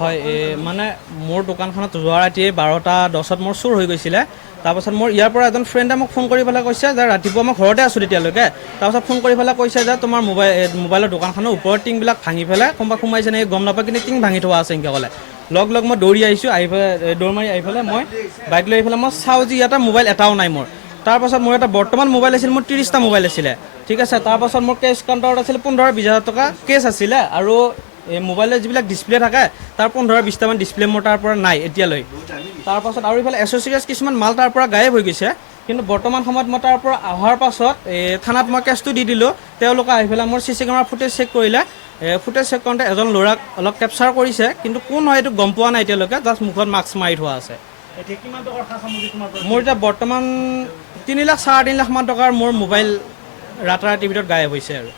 হয় মানে মোৰ দোকানখনত যোৱা ৰাতিয়ে 12:10 মোৰ চুৰ হৈ গৈছিলে। তাৰপাছত মোৰ ইয়াৰ পৰা এজন ফ্ৰেণ্ডে মোক ফোন কৰি পেলাই কৈছে যে ৰাতিপুৱা মই ঘৰতে আছোঁ তেতিয়ালৈকে। তাৰপাছত ফোন কৰি পেলাই কৈছে যে তোমাৰ মোবাইলৰ দোকানখনৰ ওপৰৰ টিংবিলাক ভাঙি পেলাই কোনোবা সোমাইছে নেকি গম নাপায়, কিন্তু টিং ভাঙি থোৱা আছে এনেকৈ ক'লে। লগ মই দৌৰি আহিছোঁ, আহি পেলাই দৌৰ মাৰি আহি পেলাই মই বাইক লৈ আহি পেলাই মই চাওঁ যে ইয়াতে মোবাইল এটাও নাই মোৰ। তাৰপাছত মোৰ এটা বৰ্তমান মোবাইল আছিল, মোৰ 30টা মোবাইল আছিলে, ঠিক আছে। তাৰপাছত মোৰ কেছ কাউণ্টাৰত আছিল 15-20 হাজাৰ টকা কেছ আছিলে, আৰু এই মোবাইলৰ যিবিলাক ডিছপ্লে থাকে তাৰ 15-20টামান ডিছপ্লে মোৰ তাৰ পৰা নাই এতিয়ালৈ। তাৰপাছত আৰু এইফালে এচেছৰিজ কিছুমান মাল তাৰ পৰা গায়ব হৈ গৈছে। কিন্তু বৰ্তমান সময়ত মই তাৰ পৰা অহাৰ পাছত থানাত মই কেছটো দি দিলোঁ। তেওঁলোকে আহি পেলাই মোৰ CC কেমেৰা ফুটেজ চেক কৰিলে। ফুটেজ চেক কৰোঁতে এজন ল'ৰাক অলপ কেপচাৰ কৰিছে, কিন্তু কোন হয় এইটো গম পোৱা নাই এতিয়ালৈকে, জাষ্ট মুখত মাস্ক মাৰি থোৱা আছে। মোৰ এতিয়া বৰ্তমান 3 লাখ 3.5 লাখ মান টকাৰ মোৰ মোবাইল ৰাতাৰাতিৰ ভিতৰত গায়ব হৈছে আৰু।